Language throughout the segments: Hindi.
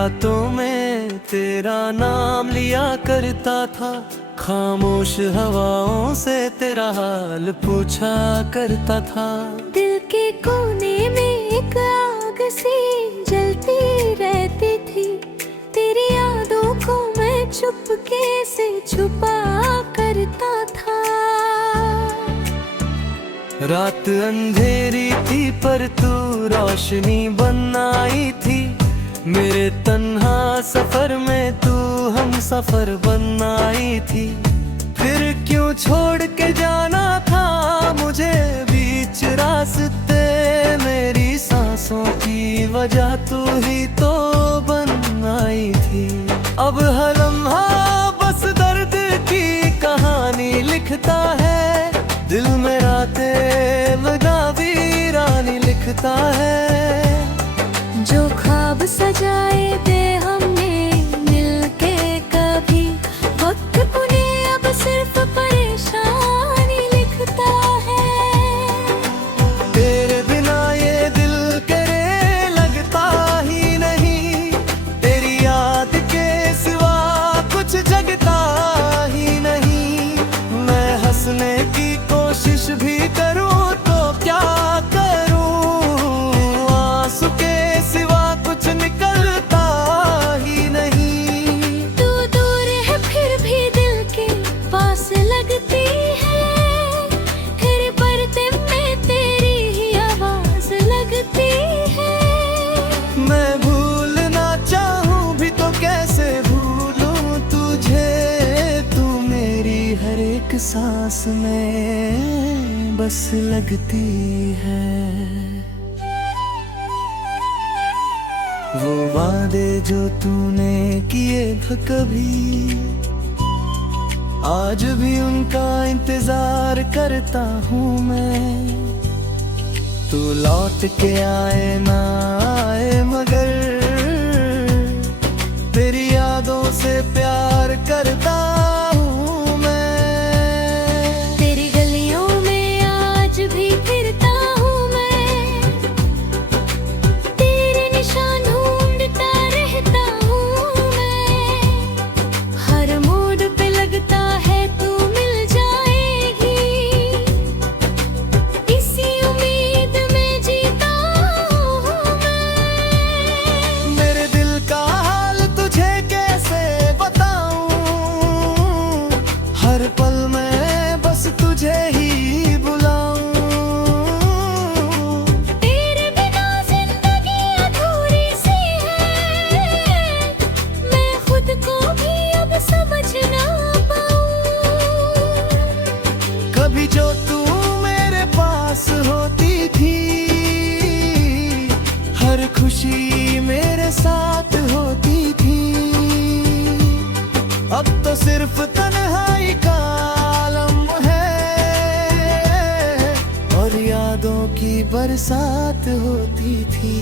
रातों में तेरा नाम लिया करता था, खामोश हवाओं से तेरा हाल पूछा करता था। दिल के कोने में एक आग सी जलती रहती थी, तेरी यादों को मैं चुपके से छुपा करता था। रात अंधेरी थी पर तू रोशनी बन आई थी, मेरे तन्हा सफर में तू हम सफर बन आई थी। फिर क्यों छोड़ के जाना था मुझे बीच रास्ते, मेरी सांसों की वजह तू ही तो बन आई थी। अब हर लम्हा बस दर्द की कहानी लिखता है, दिल मेरा तेरा वीरानी लिखता है। जो ख्वाब सजाए थे हमने मिलके कभी, वक्त उन्हें अब सिर्फ परेशानी लिखता है। तेरे बिना ये दिल करे लगता ही नहीं, तेरी याद के सिवा कुछ जगता ही नहीं। मैं हंसने की कोशिश भी करूं तो क्या करूं, आंसू के सिवा कुछ निकलता ही नहीं। तू दूर है फिर भी दिल के पास लगती है, हर पर्दे में तेरी ही आवाज लगती है। मैं भूलना चाहूं भी तो कैसे भूलूं तुझे, तू मेरी हर एक सांस में बस लगती है। वो वादे जो तूने किए थे कभी, आज भी उनका इंतजार करता हूँ मैं। तू लौट के आए ना आए मगर तेरी यादों से प्यार करता हूँ मैं। तेरी गलियों में आज भी फिरता हूँ मैं, तेरे निशान ढूंढता रहता हूँ मैं। हर मोड़ पे लगता है तू मिल जाएगी, इसी उम्मीद में जीता हूँ मैं। मेरे दिल का हाल तुझे कैसे बताऊं, हर पल में बस तुझे ही बुलाऊं। तेरे बिना जिंदगी अधूरी सी है, मैं खुद को भी अब समझ ना पाऊं। कभी जो तू मेरे पास होती थी, हर खुशी मेरे साथ होती थी। अब तो सिर्फ तन्हाई का आलम है और यादों की बरसात होती थी।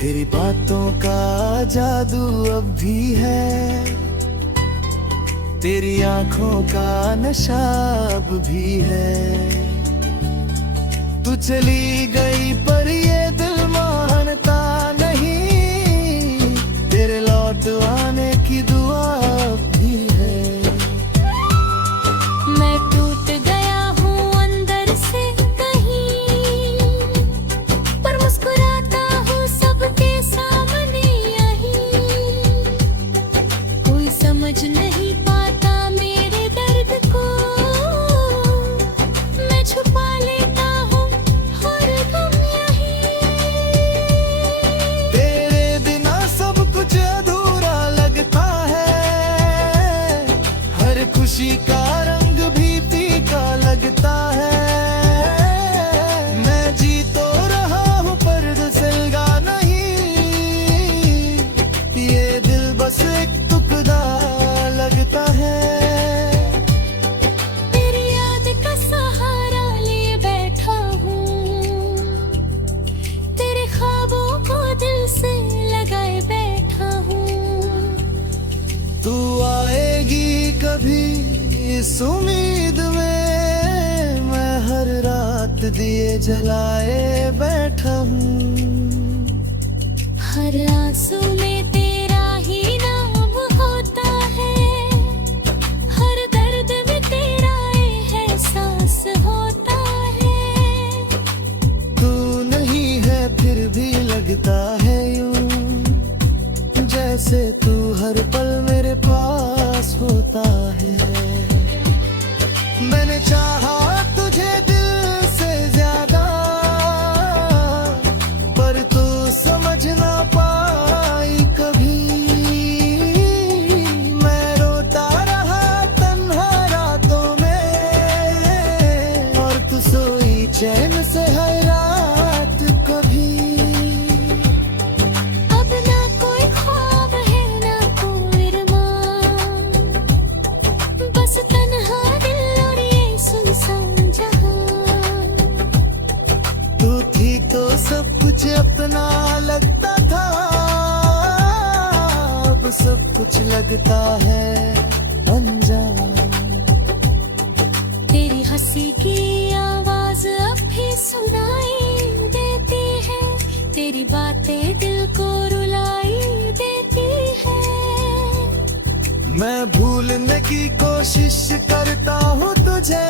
तेरी बातों का जादू अब भी है, तेरी आंखों का नशा अब भी है। तू चली गई पर ये दिल मानता नहीं, तेरे लौट आने की दुआ अब भी है। मैं टूट गया हूँ अंदर से कहीं, पर मुस्कुराता हूँ सबके सामने यहीं। कोई समझ नहीं पाता मेरे दर्द को, मैं छुपा लेता हूँ हर गम यहीं। तेरे बिना सब कुछ अधूरा लगता है, हर खुशी का रंग भी फीका लगता है। मैं जी तो रहा हूँ पर दिल से लगा नहीं, ये दिल बस एक टुकड़ा लगता है। तेरी याद का सहारा लिए बैठा हूँ, तेरे ख्वाबों को दिल से लगाए बैठा हूँ। तू आएगी कभी इस उम्मीद में, मैं हर रात दिए जलाए बैठा हूँ। हर हर आंसू में तेरा ही नाम होता है, हर दर्द में तेरा एहसास होता है। तू नहीं है फिर भी लगता है यूं, जैसे तू हर पल मेरे पास होता है। मैंने चाहा तुझे दिल से ज्यादा, पर तू समझ ना पाई कभी। मैं रोता रहा तन्हा रातों में, और तू सोई चैन से हर रात कभी। अब ना कोई ख्वाब है ना कोई अरमान, बस तन्हा दिल और ये सुनसान जहां। तू थी तो सब कुछ अपना लगता था, अब सब कुछ लगता है अनजान। तेरी हंसी की आवाज अब भी सुनाई देती है, तेरी बातें दिल को रुलाई देती है। मैं भूलने की कोशिश करता हूँ तुझे,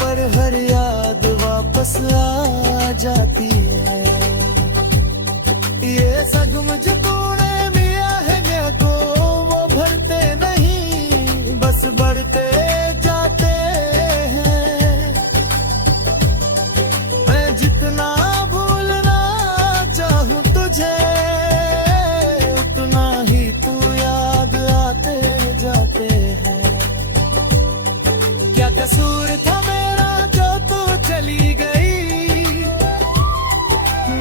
पर हर याद वापस आ जाती है। ये सगम जो तूने मिया है मेरे को, वो भरते नहीं बस बढ़ते जाते हैं। मैं जितना भूलना चाहूँ तुझे, उतना ही तू याद आते जाते हैं। क्या कसूर था मेरा जो तू चली गई,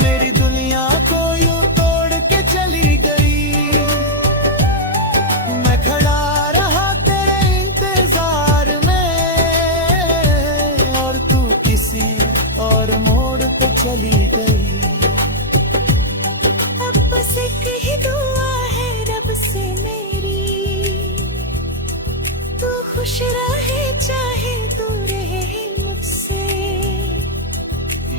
मेरी दुनिया को यूं तोड़ के चली गई। मैं खड़ा रहा तेरे इंतजार में, और तू किसी और मोड़ पे चली गई। अब बस एक ही दुआ है रब से मेरी, तू खुश रहे चाहे दूर रहे मुझसे।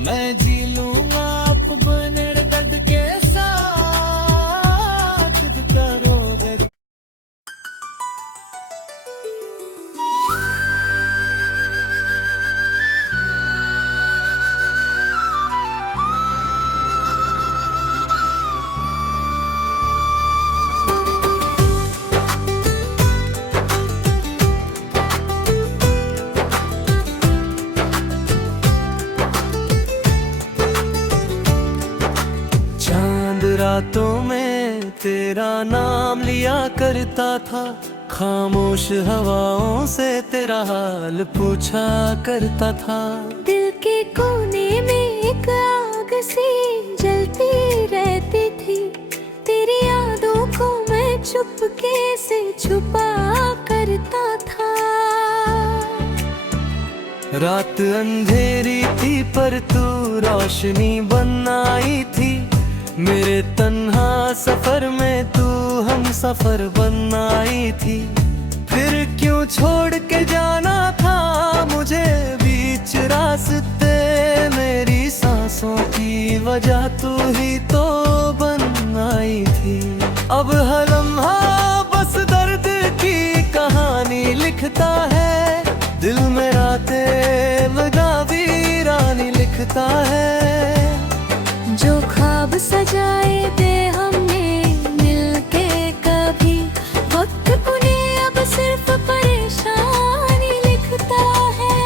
मैं जी लूंगा अपने दर्द के साथ, करोगे। चांद रातों में तेरा नाम लिया करता था, खामोश हवाओं से तेरा हाल पूछा करता था। दिल के कोने में एक आग सी जलती रहती थी, तेरी यादों को मैं चुपके से छुपा करता था। रात अंधेरी थी पर तू रोशनी बन आई थी, मेरे तन्हा सफर में तू हम सफर बन आई थी। फिर क्यों छोड़ के जाना था मुझे बीच रास्ते, मेरी सांसों की वजह तू ही तो बन आई थी। अब हर लम्हा बस दर्द की कहानी लिखता है, दिल मेरा तेरा वीरानी लिखता है। जो ख्वाब सजाए थे हमने मिलके कभी, वक्त उन्हें अब सिर्फ परेशानी लिखता है।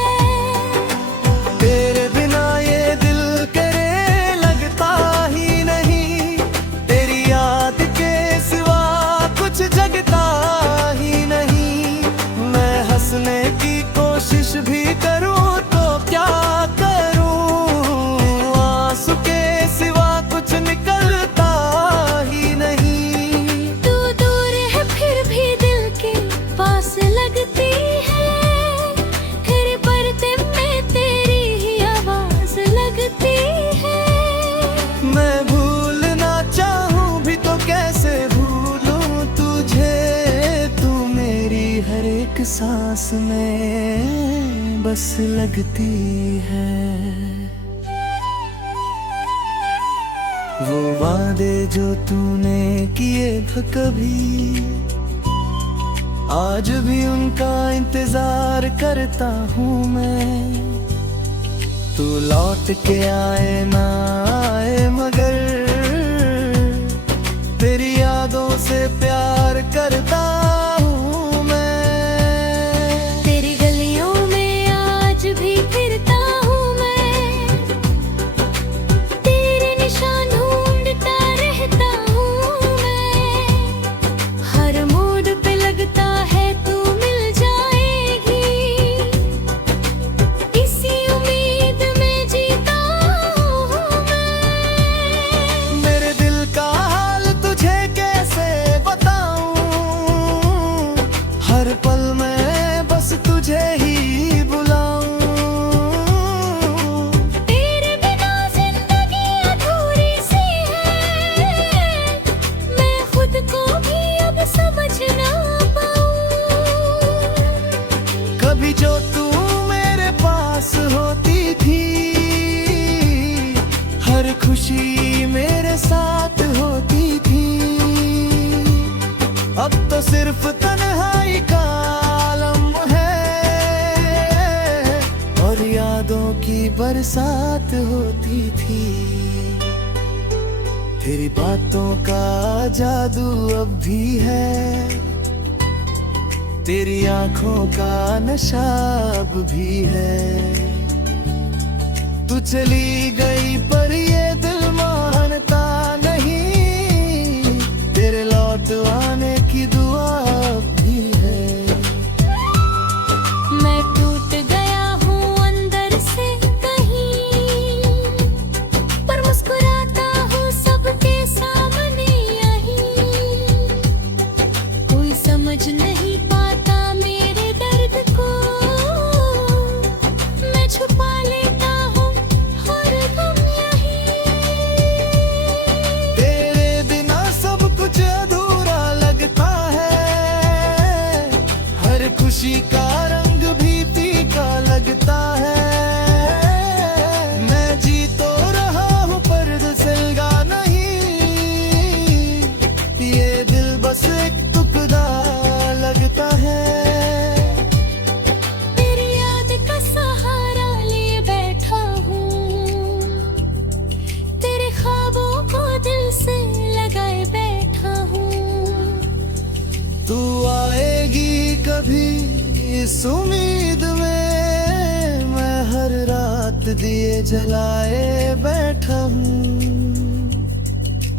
तेरे बिना ये दिल करे लगता ही नहीं, तेरी याद के सिवा कुछ जगता ही नहीं। मैं हंसने की कोशिश भी करूं तो क्या करूं, आंसू के सिवा कुछ निकलता ही नहीं। तू दूर है फिर भी दिल के पास लगती है, हर पर्दे में तेरी ही आवाज लगती है। मैं भूलना चाहूं भी तो कैसे भूलूं तुझे, तू मेरी हर एक सांस में बस लगती है। वो वादे जो तूने किए थे कभी, आज भी उनका इंतजार करता हूँ मैं। तू लौट के आए ना आए मगर तेरी यादों से प्यार करता हूँ मैं। तेरी गलियों में आज भी फिरता हूँ मैं, तेरे निशान ढूंढता रहता हूँ मैं। हर मोड़ पे लगता है तू मिल जाएगी, इसी उम्मीद में जीता हूँ मैं। मेरे दिल का हाल तुझे कैसे बताऊं, हर पल में बस तुझे ही बुलाऊं। तेरे बिना जिंदगी अधूरी सी है, मैं खुद को भी अब समझ ना पाऊं। कभी जो तू मेरे पास होती थी, हर खुशी मेरे साथ होती थी। अब तो सिर्फ तन्हाई का आलम है और यादों की बरसात होती थी। तेरी बातों का जादू अब भी है, तेरी आंखों का नशा अब भी है। तू चली गई पर ये दिल मानता नहीं, तेरे लौट आने की दुआ अब भी है। मैं टूट गया हूँ अंदर से कहीं, पर मुस्कुराता हूँ सबके सामने यहीं। कोई समझ नहीं पाता मेरे दर्द को, मैं छुपा लेता हूँ हर गम यहीं। तेरे बिना सब कुछ अधूरा लगता है, हर खुशी का रंग भी फीका लगता है। मैं जी तो रहा हूँ पर दिल से लगा नहीं, ये दिल बस एक टुकड़ा लगता है। तेरी याद का सहारा लिए बैठा हूँ, तेरे ख्वाबों को दिल से लगाए बैठा हूँ। तू आएगी कभी इस उम्मीद में, मैं हर रात दिए जलाए बैठा हूँ।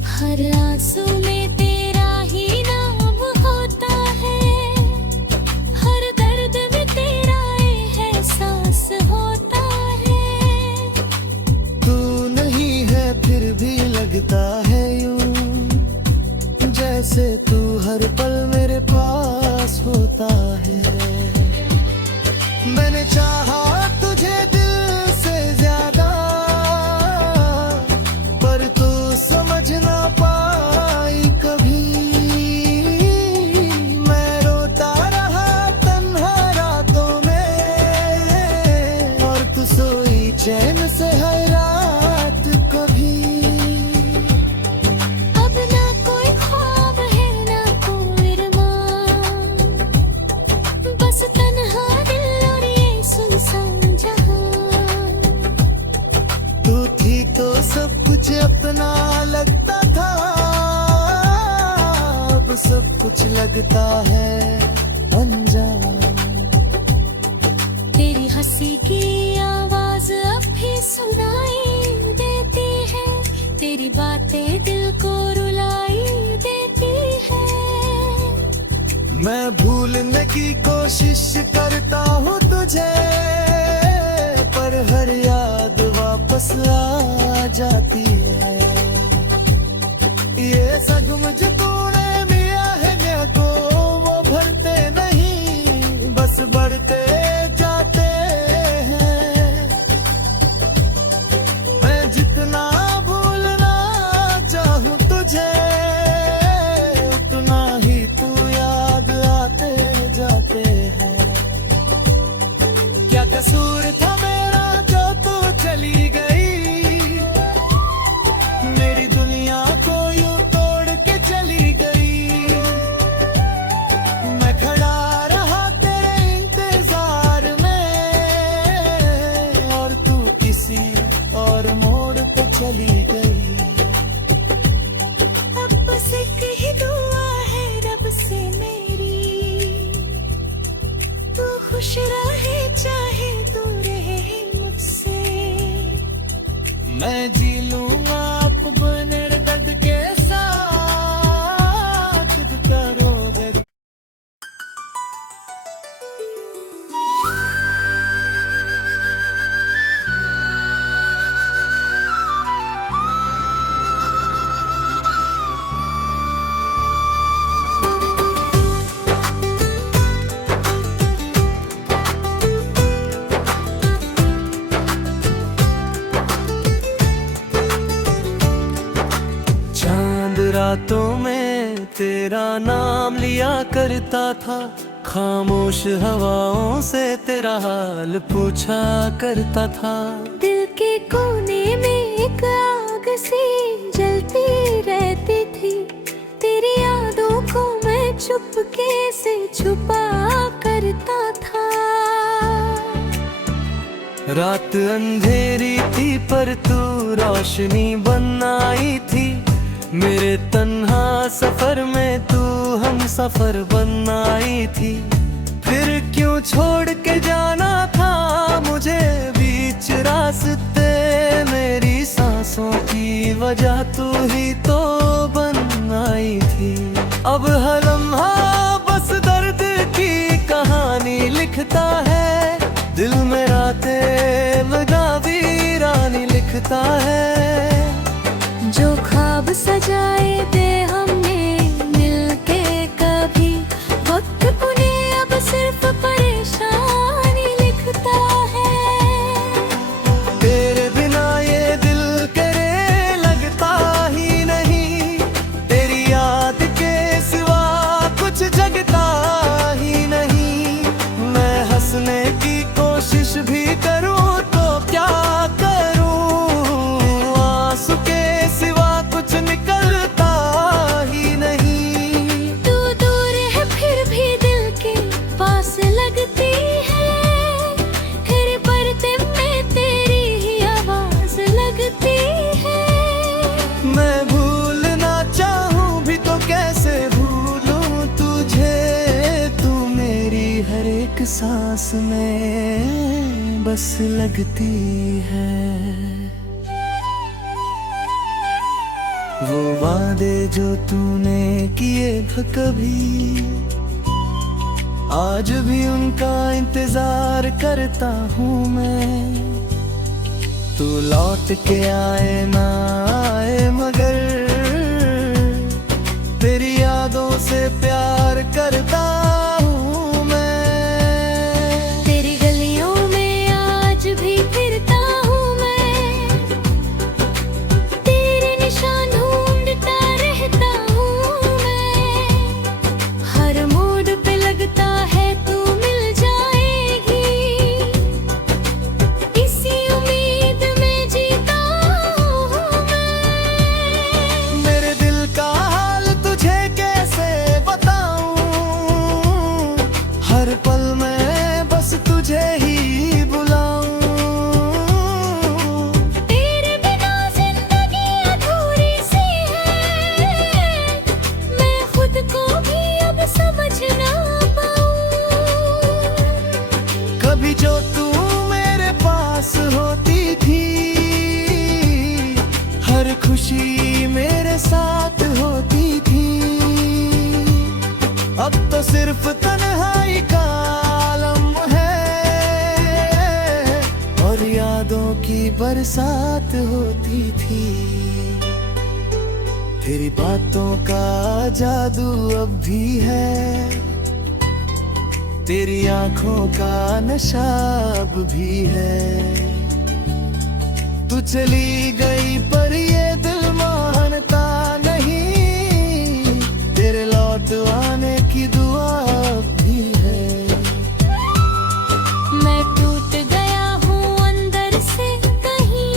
हर आंसू में तेरा ही नाम होता है, हर दर्द में तेरा एहसास होता है। तू नहीं है फिर भी लगता है यूं, जैसे तू हर पल मेरे पास होता है। मैंने चाहा तुझे दिल से ज्यादा, पर तू समझ ना पाई कभी। मैं रोता रहा तन्हा रातों में, और तू सोई चैन से हर रात कभी। अब ना कोई ख्वाब है ना कोई अरमान, बस तन्हा दिल और ये सुनसान जहां। तू थी तो सब कुछ अपना लगता था, अब सब कुछ लगता है अनजान। तेरी हंसी की आवाज अब भी सुनाई देती है, तेरी बातें दिल को रुलाई देती है। मैं भूलने की कोशिश करता हूँ तुझे, पर हर याद वापस आ जाती है। ये सगम जो तूने मिया है मेरे को, वो भरते नहीं बस बढ़ते जाते हैं। मैं जितना भूलना चाहूँ तुझे, उतना ही तू याद आते जाते हैं। क्या कसूर था मेरा जो तू चली गई, मेरी दुनिया रातों में तेरा नाम लिया करता था, खामोश हवाओं से तेरा हाल पूछा करता था। दिल के कोने में एक आग सी जलती रहती थी, तेरी यादों को मैं चुपके से छुपा करता था। रात अंधेरी थी पर तू रोशनी बन आई थी, मेरे तन्हा सफर में तू हम सफर बन आई थी। फिर क्यों छोड़ के जाना था मुझे बीच रास्ते, मेरी सांसों की वजह तू ही तो बन आई थी। अब हर लम्हा बस दर्द की कहानी लिखता है, दिल मेरा तेरा वीरानी लिखता है। जो ख्वाब सजाए थे हमने मिलके कभी, वक्त उन्हें अब सिर्फ परेशानी लिखता है। तेरे बिना ये दिल करे लगता ही नहीं, तेरी याद के सिवा कुछ जगता ही नहीं। मैं हंसने की कोशिश भी करूं तो क्या करूं, आंसू के सिवा कुछ निकलता ही नहीं। तू दूर है फिर भी दिल के पास लगती है, हर पर्दे में तेरी ही आवाज लगती है। मैं भूलना चाहूं भी तो कैसे भूलूं तुझे, तू मेरी हर एक सांस में बस लगती है। वो वादे जो तूने किए थे कभी, आज भी उनका इंतजार करता हूँ मैं। तू लौट के आए ना आए मगर तेरी यादों से प्यार करता हूँ मैं। तेरी गलियों में आज भी फिरता हूँ मैं, तेरे निशान ढूंढता रहता हूँ मैं। हर मोड़ पे लगता है तू मिल जाएगी, इसी उम्मीद में जीता हूँ मैं। मेरे दिल का हाल तुझे कैसे बताऊं, हर पल में बस तुझे ही बुलाऊं। तेरे बिना जिंदगी अधूरी सी है, मैं खुद को भी अब समझ ना पाऊं। कभी जो तू मेरे पास होती थी, हर खुशी मेरे साथ होती थी। अब तो सिर्फ तन्हाई का आलम है और यादों की बरसात होती थी। तेरी बातों का जादू अब भी है, तेरी आंखों का नशा अब भी है। तू चली गई पर ये दिल मानता नहीं, तेरे लौट आने की दुआ अब भी है। मैं टूट गया हूँ अंदर से कहीं,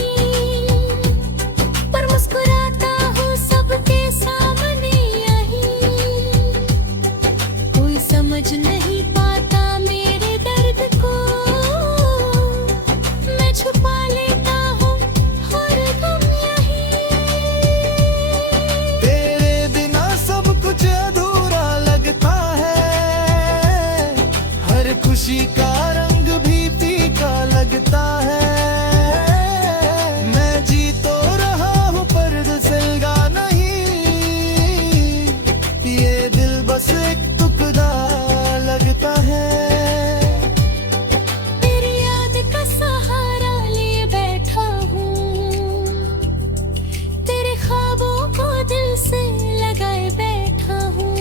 पर मुस्कुराता हूँ सबके सामने यहीं। कोई समझ नहीं पाता मेरे दर्द को, मैं छुपा लेता हूँ हर गम यहीं। तेरे बिना सब कुछ अधूरा लगता है, हर खुशी का रंग भी फीका लगता है। मैं जी तो रहा हूँ पर दिल से लगा नहीं, ये दिल बस एक टुकड़ा लगता है। तेरी याद का सहारा लिए बैठा हूँ, तेरे ख्वाबों को दिल से लगाए बैठा हूँ।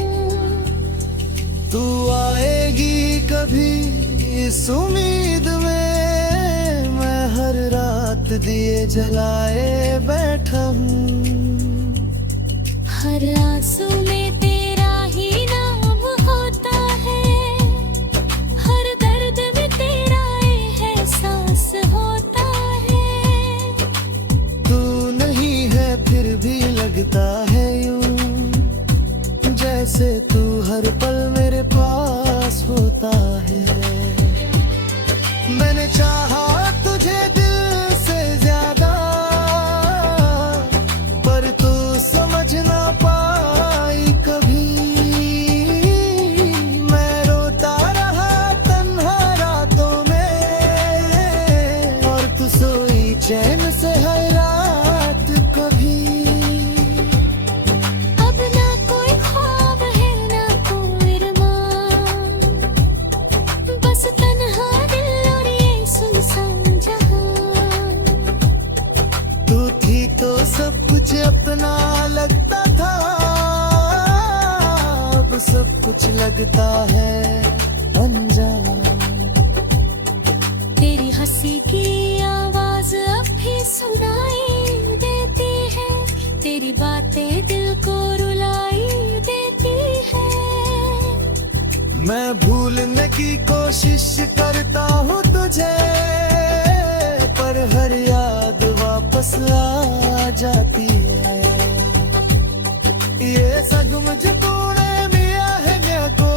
तू आएगी कभी इस उम्मीद में, मैं हर रात दिए जलाए बैठा हूँ। हर हर आंसू में तेरा ही नाम होता है, हर दर्द में तेरा एहसास होता है। तू नहीं है फिर भी लगता है यूं, जैसे तू हर पल मेरे पास होता है। मैंने चाहा तुझे दिल से ज्यादा, पर तू समझ ना पाई कभी। मैं रोता रहा तन्हा रातों में, और तू सोई चैन से हर रात कभी। अब ना कोई ख्वाब है ना कोई अरमान, बस तन्हा दिल और ये सुनसान जहां। तू थी तो सब कुछ अपना लगता था, अब सब कुछ लगता है अनजान। तेरी हंसी की आवाज अब भी सुनाई देती है, तेरी बातें दिल को रुलाई देती है। मैं भूलने की कोशिश करता हूँ तुझे, पर हर याद वापस आ जाती है। ये सगम जो तूने मिया है मेरे को,